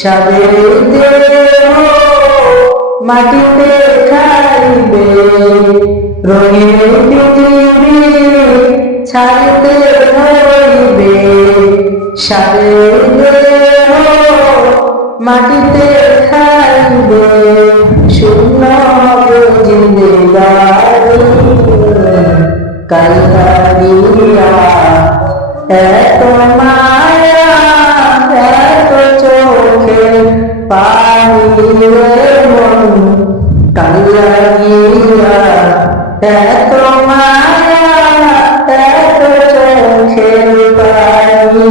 সাদের দেহ মাটিতে খাইবে, রঙিন পৃথিবী ছাড়তে হইবে। সাদের দেহ মাটিতে খাইবে, শূন্য জিন্দেগারি কাল লাগিয়া। এত মায়া এত চোখে পানি রে মন কাল লাগিয়া। এত মায়া এত চোখে পানি।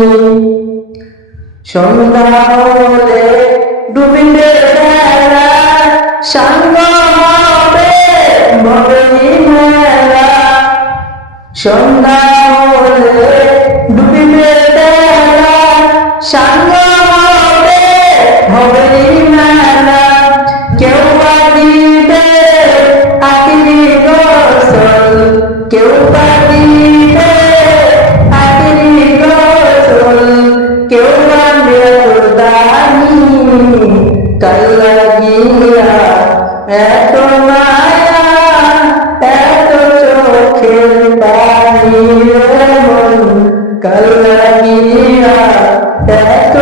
সন্ধ্যা হলে ডুবিবে বেলা, সাঙ্গ হবে ভবেরি মেলা। সন্ধ্যা হলে ডুবিবে বেলা, সাঙ্গ হবে ভবেরি মেলা। কেউ বা দিবে আখিরি গোসল, কেউ বা দিবে আখিরি গোসল, কেউ বা বেদুদানি কাল লাগিয়া। এত মায়া এত চোখের পানি রে মন কাল লাগিয়া। এত